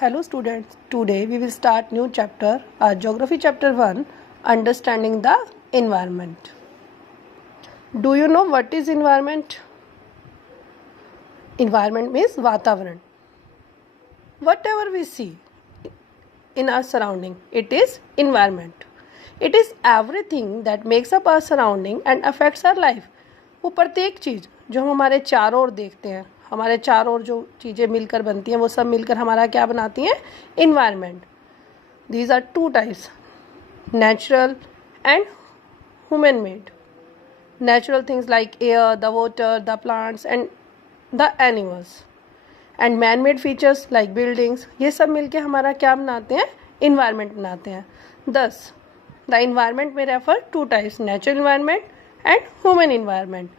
Hello students, today we will start new chapter, Geography chapter 1, Understanding the Environment. Do you know what is environment? Environment means Vatavaran. Whatever we see in our surrounding, it is environment. It is everything that makes up our surrounding and affects our life. वो प्रत्येक चीज़ जो हम हमारे चारों ओर देखते हैं, हमारे चारों ओर जो चीज़ें मिलकर बनती हैं वो सब मिलकर हमारा क्या बनाती हैं? Environment. These are two types, natural and human made. Natural things like air, the water, the plants and the animals, and man made features like buildings. ये सब मिलके हमारा क्या बनाते हैं? इन्वायरमेंट बनाते हैं. दस द इन्वायरमेंट में refer to types, natural environment and human environment.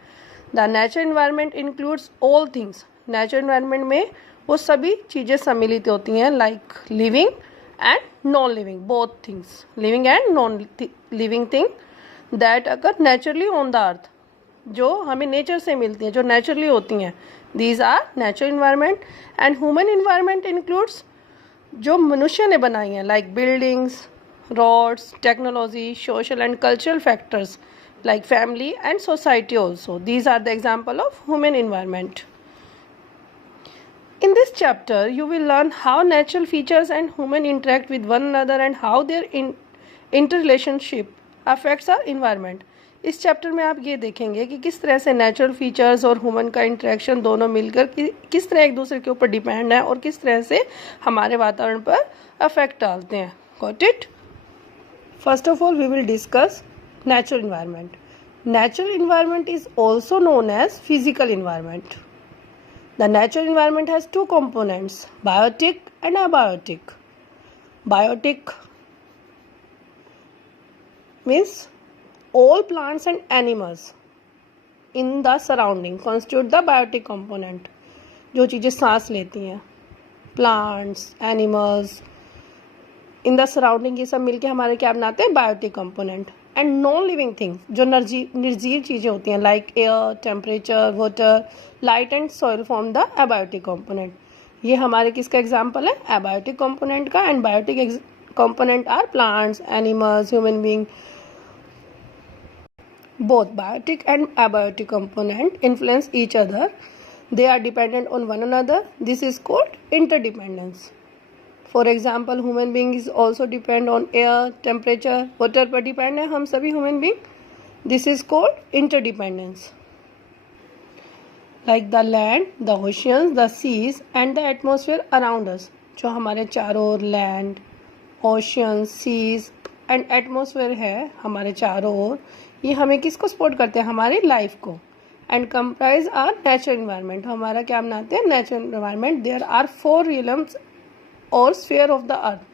The natural environment includes all things. Natural environment में वो सभी चीज़ें सम्मिलित होती हैं, like living and non living, both things, living and non living thing that occur naturally on the earth, जो हमें nature से मिलती हैं, जो नेचुरली होती हैं. These are natural environment. And human environment includes जो मनुष्य ने बनाई हैं, like buildings, roads, technology, social and cultural factors like family and society also. These are the example of human environment. In this chapter, you will learn how natural features and human interact with one another and how their interrelationship affects our environment. इस chapter में आप ये देखेंगे कि किस तरह से natural features और ह्यूमन का इंटरेक्शन दोनों मिलकर किस तरह एक दूसरे के ऊपर डिपेंड है और किस तरह से हमारे वातावरण पर अफेक्ट डालते हैं. Got it? First of all, we will discuss natural environment. Natural environment is also known as physical environment. The natural environment has two components, biotic and abiotic. Biotic means all plants and animals in the surrounding constitute the biotic component. जो चीज़ें सांस लेती हैं, plants, animals in the surrounding, ये सब मिलके हमारे क्या बनाते हैं? Biotic component. And non living things जो निर्जीव चीज़ें होती हैं, like air, temperature, water, light and soil form the abiotic component. ये हमारे किसका एग्जांपल है? एबायोटिक कंपोनेंट का. And biotic component are plants, animals, human being. Both biotic and abiotic component influence each other. They are dependent on one another. This is called interdependence. For example, human being is also depend on air, temperature, water पर depend है हम सभी human being. This is called interdependence. Like the land, the oceans, the seas and the atmosphere around us. जो हमारे चारों ओर land, oceans, seas and atmosphere है हमारे चारों ओर, ये हमें किसको सपोर्ट करते हैं? हमारी लाइफ को. And comprise are natural environment. हमारा क्या बनाते हैं? Natural environment. There are 4 realms or sphere of the earth.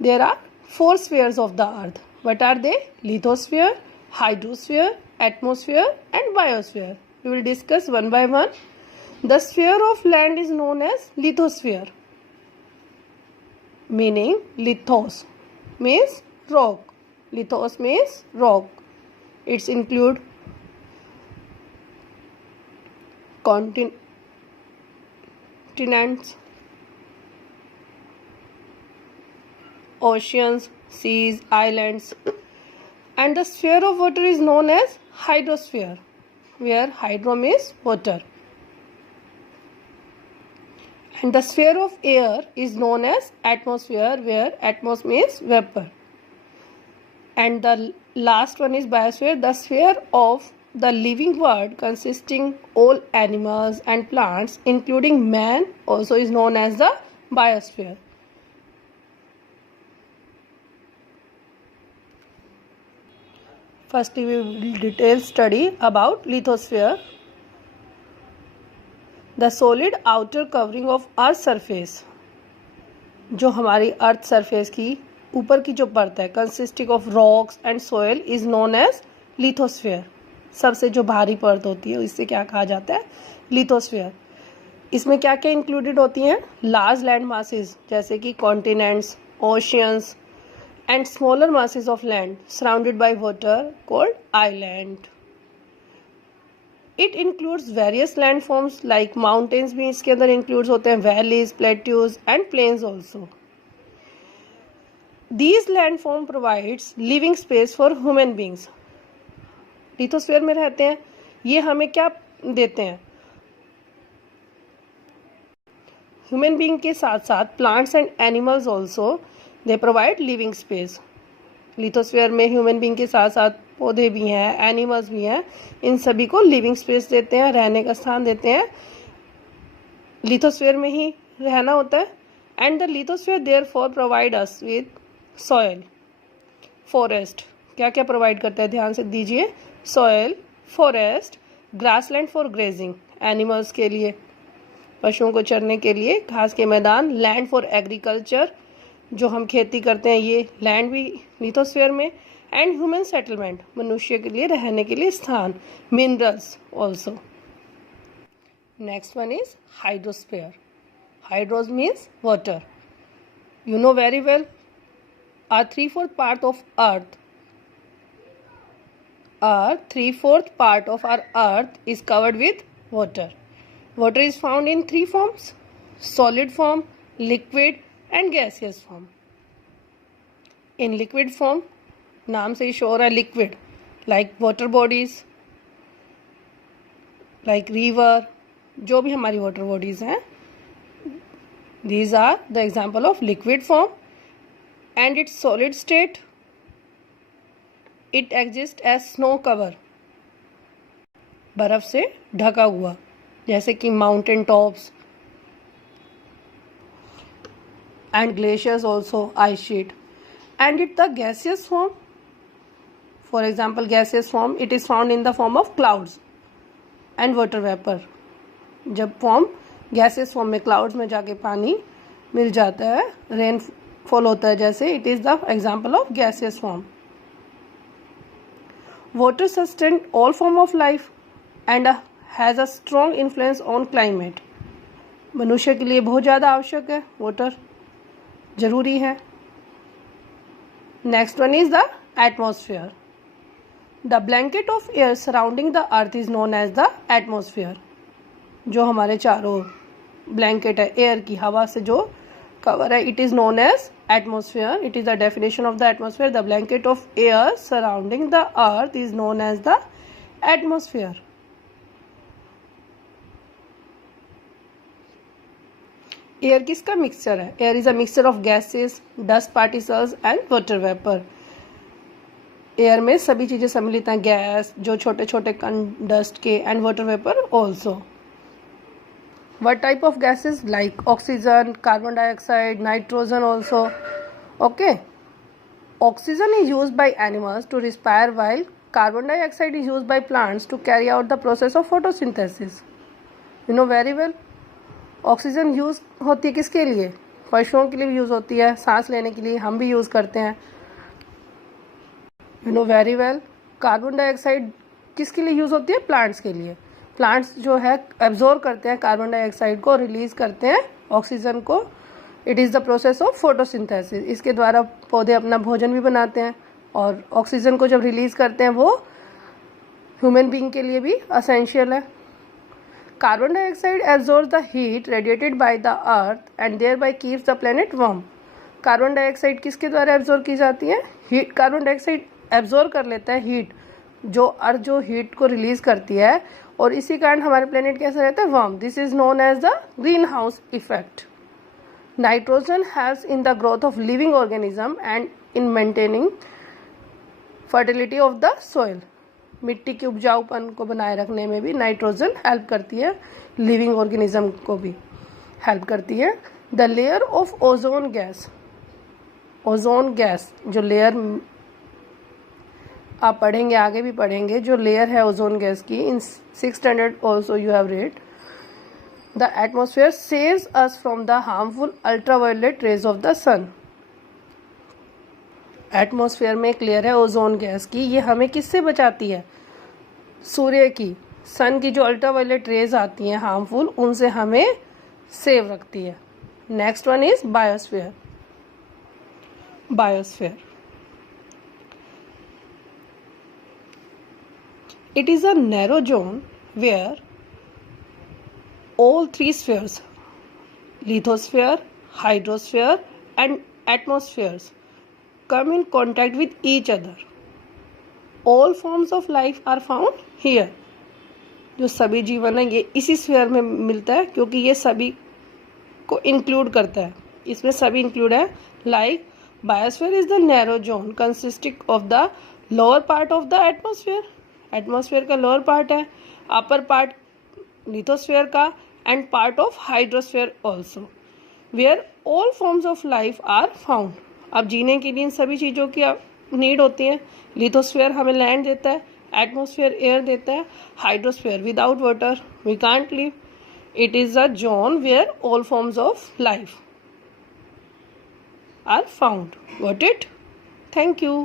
There are 4 spheres of the earth. What are they? Lithosphere, hydrosphere, atmosphere and biosphere. We will discuss one by one. The sphere of land is known as lithosphere, meaning lithos means rock. Lithos means rock. It's include continents, oceans, seas, islands. And the sphere of water is known as hydrosphere, where hydro means water. And the sphere of air is known as atmosphere, where atmos means vapor. And the last one is biosphere, the sphere of the living world consisting all animals and plants including man also is known as the biosphere. First, we will detail study about lithosphere. The solid outer covering of Earth surface. जो हमारी earth surface की ऊपर की जो परत है, consisting of rocks and soil is known as lithosphere. सबसे जो भारी परत होती है इससे क्या कहा जाता है? लिथोस्फीयर. इसमें क्या क्या इंक्लूडेड होती हैं? लार्ज लैंड मासेस जैसे कि continents, oceans, and smaller masses of land surrounded by water called island. It includes various land forms like mountains भी इसके अंदर इंक्लूड्स होते हैं, valleys, plateaus and plains also. These landform provides living space for human beings. Lithosphere में रहते हैं, ये हमें क्या देते हैं? ह्यूमन बीइंग के साथ साथ plants and animals also they provide living space. Lithosphere में ह्यूमन बीइंग के साथ साथ पौधे भी हैं, एनिमल्स भी हैं, इन सभी को लिविंग स्पेस देते हैं, रहने का स्थान देते हैं. लिथोस्फीयर में ही रहना होता है. And the lithosphere therefore provide us with soil, forest. क्या क्या प्रोवाइड करता है, ध्यान से दीजिए. Soil, forest, grassland for grazing, animals के लिए, पशुओं को चरने के लिए घास के मैदान, लैंड फॉर एग्रीकल्चर, जो हम खेती करते हैं ये लैंड भी लिथोस्फीयर में. एंड ह्यूमन सेटलमेंट, मनुष्य के लिए रहने के लिए स्थान, minerals also. Next one is hydrosphere. Hydros means water. You know very well, a 3/4 part of Earth, a 3/4 part of our Earth is covered with water. Water is found in three forms: solid form, liquid and gaseous form. In liquid form, नाम से ही show हो रहा है liquid, like water bodies, like river, जो भी हमारी water bodies हैं, these are the example of liquid form. And its solid state, it exists as snow cover, बर्फ से ढका हुआ, जैसे कि mountain tops and glaciers also, ice sheet. And it the gaseous form, for example gaseous form, it is found in the form of clouds and water vapor. जब form gases form में clouds में जाके पानी मिल जाता है, rain fall होता है, जैसे it is the example of gases form. Water sustain all form of life and has a strong influence on climate. मनुष्य के लिए बहुत ज़्यादा आवश्यक है, वाटर जरूरी है. Next one is the atmosphere. The blanket of air surrounding the earth is known as the atmosphere. जो हमारे चारों ब्लैंकेट है, एयर की, हवा से जो कवर है, it is known as atmosphere. It is the definition of the atmosphere. The blanket of air surrounding the earth is known as the atmosphere. Air किसका मिक्सचर है? Air is a mixture of gases, dust particles and water vapour. Air में सभी चीजें सम्मिलित हैं, gas, जो छोटे छोटे कण डस्ट के, and water vapour also. What type of gases? Like oxygen, carbon dioxide, nitrogen also. Okay. Oxygen is used by animals to respire, while carbon dioxide is used by plants to carry out the process of photosynthesis. You know very well. Oxygen use होती है किसके लिए? पशुओं के लिए भी use होती है, सांस लेने के लिए हम भी यूज करते हैं. You know very well. Carbon dioxide किसके लिए यूज होती है? प्लांट्स के लिए. प्लांट्स जो है एब्जॉर्ब करते हैं कार्बन डाइऑक्साइड को, रिलीज करते हैं ऑक्सीजन को. It is the process of photosynthesis. इसके द्वारा पौधे अपना भोजन भी बनाते हैं, और ऑक्सीजन को जब रिलीज करते हैं वो ह्यूमन बीइंग के लिए भी असेंशियल है. Carbon dioxide absorb the heat radiated by the earth and thereby keeps the planet warm. Carbon dioxide किसके द्वारा एब्जॉर्ब की जाती है? हीट. कार्बन डाइऑक्साइड एब्जॉर्ब कर लेता है हीट, जो अर्थ जो हीट को रिलीज करती है, और इसी कारण हमारे प्लेनेट कैसा रहता है? Warm. This is known as the green house effect. Nitrogen helps in the growth of living organism and in maintaining fertility of the soil. मिट्टी के उपजाऊपन को बनाए रखने में भी नाइट्रोजन हेल्प करती है, लिविंग ऑर्गेनिज्म को भी हेल्प करती है. The layer of ozone gas. Ozone gas जो लेयर आप पढ़ेंगे, आगे भी पढ़ेंगे, जो लेयर है ओजोन गैस की, in 6th standard also you have read. The atmosphere saves us from the harmful ultraviolet rays of the sun. Atmosphere में एक लेयर है ओजोन गैस की, ये हमें किससे बचाती है? सूर्य की, सन की जो अल्ट्रावायलेट रेज आती हैं हार्मफुल, उनसे हमें सेव रखती है. Next one is biosphere. Biosphere it is a narrow zone where all three spheres, lithosphere, hydrosphere and atmospheres, come in contact with each other. All forms of life are found here. जो सभी जीवन है ये इसी sphere में मिलता है, क्योंकि ये सभी को इंक्लूड करता है, इसमें सभी इंक्लूड है. Like biosphere is the narrow zone consisting of the lower part of the atmosphere. Atmosphere का लोअर पार्ट है, अपर पार्ट लिथोस्फीयर का and part of hydrosphere also, where all forms of life are found. अब जीने के लिए इन सभी चीज़ों की नीड होती है. लिथोस्फीयर हमें लैंड देता है, एटमोस्फीयर एयर देता है, hydrosphere without water we can't live. It is a zone where all forms of life are found. Got it? Thank you.